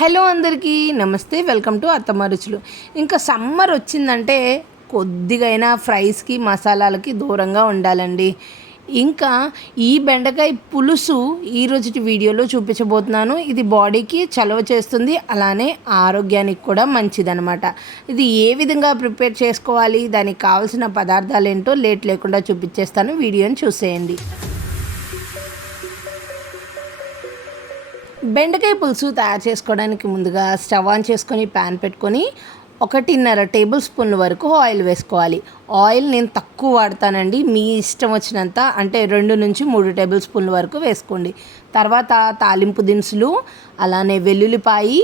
Hello అందరికీ నమస్తే, welcome to అత్తమ్మ రుచులు. ఇంకా సమ్మర్ వచ్చిందంటే కొద్దిగైనా ఫ్రైస్కి మసాలాలకి దూరంగా ఉండాలండి. ఇంకా ఈ బెండకాయ పులుసు ఈరోజు వీడియోలో చూపించబోతున్నాను. ఇది బాడీకి చలవ చేస్తుంది, అలానే ఆరోగ్యానికి కూడా మంచిదనమాట. ఇది ఏ విధంగా ప్రిపేర్ చేసుకోవాలి, దానికి కావాల్సిన పదార్థాలు ఏంటో లేట్ లేకుండా చూపించేస్తాను, వీడియోని చూసేయండి. బెండకాయ పులుసు తయారు చేసుకోవడానికి ముందుగా స్టవ్ ఆన్ చేసుకొని ప్యాన్ పెట్టుకొని 1.5 టేబుల్ స్పూన్ల వరకు ఆయిల్ వేసుకోవాలి. ఆయిల్ నేను తక్కువ వాడతానండి, మీ ఇష్టం వచ్చినంత, అంటే 2 నుంచి 3 టేబుల్ స్పూన్ల వరకు వేసుకోండి. తర్వాత తాలింపు దినుసులు, అలానే వెల్లుల్లిపాయి,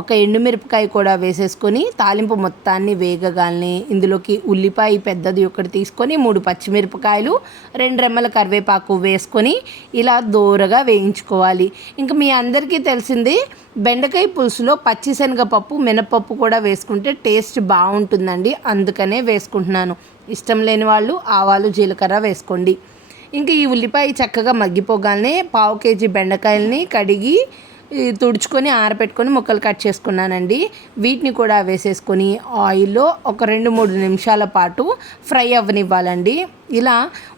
ఒక ఎండుమిరపకాయ కూడా వేసేసుకొని తాలింపు మొత్తాన్ని వేగగానే ఇందులోకి ఉల్లిపాయ పెద్దది ఒకటి తీసుకొని 3 పచ్చిమిరపకాయలు, 2 రెమ్మల కరివేపాకు వేసుకొని ఇలా దోరగా వేయించుకోవాలి. ఇంకా మీ అందరికీ తెలిసింది, బెండకాయ పులుసులో పచ్చిశనగపప్పు, మినపప్పు కూడా వేసుకుంటే టేస్ట్ బాగుంటుందండి, అందుకనే వేసుకుంటున్నాను. ఇష్టం లేని వాళ్ళు ఆవాలు, జీలకర్ర వేసుకోండి. ఇంకా ఈ ఉల్లిపాయ చక్కగా మగ్గిపోగానే 1/2 కేజీ బెండకాయలని కడిగి తుడుచుకొని ఆరబెట్టుకొని ముక్కలు కట్ చేసుకున్నానండి. వీటిని కూడా వేసేసుకొని ఆయిల్లో ఒక 2-3 నిమిషాల పాటు ఫ్రై అవ్వనివ్వాలండి. ఇలా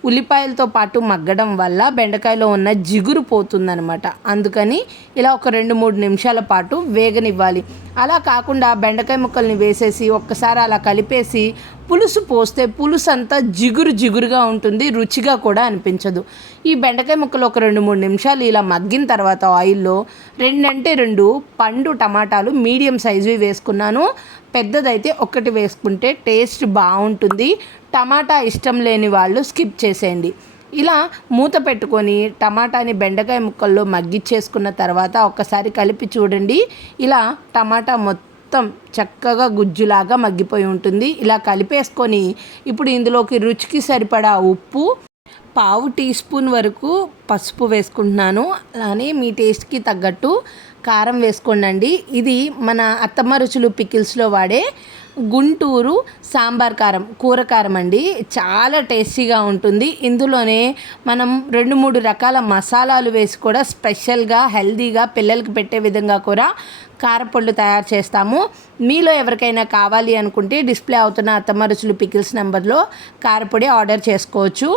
ఉల్లిపాయలతో పాటు మగ్గడం వల్ల బెండకాయలో ఉన్న జిగురు పోతుందనమాట. అందుకని ఇలా ఒక 2-3 నిమిషాల పాటు వేగనివ్వాలి. అలా కాకుండా బెండకాయ ముక్కల్ని వేసేసి ఒక్కసారి అలా కలిపేసి పులుసు పోస్తే పులుసు అంతా జిగురుగా ఉంటుంది, రుచిగా కూడా అనిపించదు. ఈ బెండకాయ ముక్కలు ఒక 2-3 నిమిషాలు ఇలా మగ్గిన తర్వాత ఆయిల్లో 2 పండు టమాటాలు మీడియం సైజువి వేసుకున్నాను. పెద్దదైతే 1 వేసుకుంటే టేస్ట్ బాగుంటుంది. టమాటా ఇష్టం లేని వాళ్ళు స్కిప్ చేసేయండి. ఇలా మూత పెట్టుకొని టమాటాని బెండకాయ ముక్కల్లో మగ్గిచ్చేసుకున్న తర్వాత ఒకసారి కలిపి చూడండి. ఇలా టమాటా మొత్తం చక్కగా గుజ్జులాగా మగ్గిపోయి ఉంటుంది. ఇలా కలిపేసుకొని ఇప్పుడు ఇందులోకి రుచికి సరిపడా ఉప్పు, 1/2 టీ స్పూన్ వరకు పసుపు వేసుకుంటున్నాను. అలానే మీ టేస్ట్కి తగ్గట్టు కారం వేసుకోండి. ఇది మన అత్తమ్మ రుచులు పికిల్స్లో వాడే గుంటూరు సాంబార్ కారం, కూర కారం అండి. చాలా టేస్టీగా ఉంటుంది. ఇందులోనే మనం 2-3 రకాల మసాలాలు వేసి కూడా స్పెషల్గా హెల్తీగా పిల్లలకి పెట్టే విధంగా కూడా కారపొళ్ళు తయారు చేస్తాము. మీలో ఎవరికైనా కావాలి అనుకుంటే డిస్ప్లే అవుతున్న అత్తమ్మ రుచులు పికిల్స్ నెంబర్లో కారపొడి ఆర్డర్ చేసుకోవచ్చు.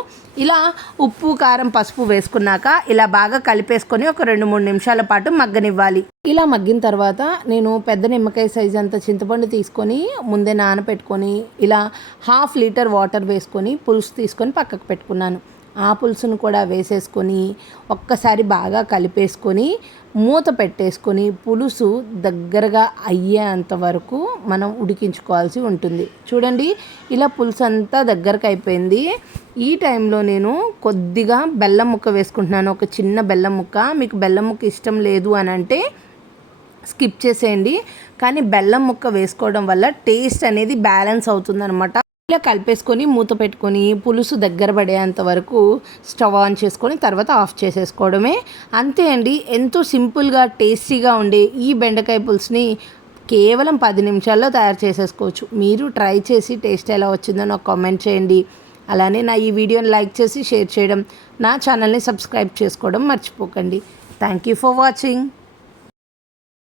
ఇలా ఉప్పు, కారం, పసుపు వేసుకున్నాక ఇలా బాగా కలిపేసుకొని ఒక 2-3 నిమిషాల పాటు మగ్గనివ్వాలి. ఇలా మగ్గిన తర్వాత నేను పెద్ద నిమ్మకాయ సైజ్ అంత చింతపండు తీసుకొని ముందే నానబెట్టుకొని ఇలా 1/2 లీటర్ వాటర్ వేసుకొని పులుసు తీసుకొని పక్కకు పెట్టుకున్నాను. ఆ పులుసును కూడా వేసేసుకొని ఒక్కసారి బాగా కలిపేసుకొని మూత పెట్టేసుకొని పులుసు దగ్గరగా అయ్యేంత వరకు మనం ఉడికించుకోవాల్సి ఉంటుంది. చూడండి, ఇలా పులుసు అంతా దగ్గరకు అయిపోయింది. ఈ టైంలో నేను కొద్దిగా బెల్లం ముక్క వేసుకుంటున్నాను, ఒక చిన్న బెల్లం ముక్క. మీకు బెల్లం ముక్క ఇష్టం లేదు అని అంటే స్కిప్ చేసేయండి, కానీ బెల్లం ముక్క వేసుకోవడం వల్ల టేస్ట్ అనేది బ్యాలెన్స్ అవుతుందన్నమాట. ఇలా కలిపేసుకొని మూత పెట్టుకొని పులుసు దగ్గర పడేంత వరకు స్టవ్ ఆన్ చేసుకొని తర్వాత ఆఫ్ చేసేసుకోవడమే. అంతే అండి, ఎంతో సింపుల్గా టేస్టీగా ఉండే ఈ బెండకాయ పులుసుని కేవలం 10 నిమిషాల్లో తయారు చేసేసుకోవచ్చు. మీరు ట్రై చేసి టేస్ట్ ఎలా వచ్చిందో నాకు కామెంట్ చేయండి. అలానే నా ఈ వీడియోని లైక్ చేసి షేర్ చేయడం, నా ఛానల్ని సబ్స్క్రైబ్ చేసుకోవడం మర్చిపోకండి. Thank you for watching.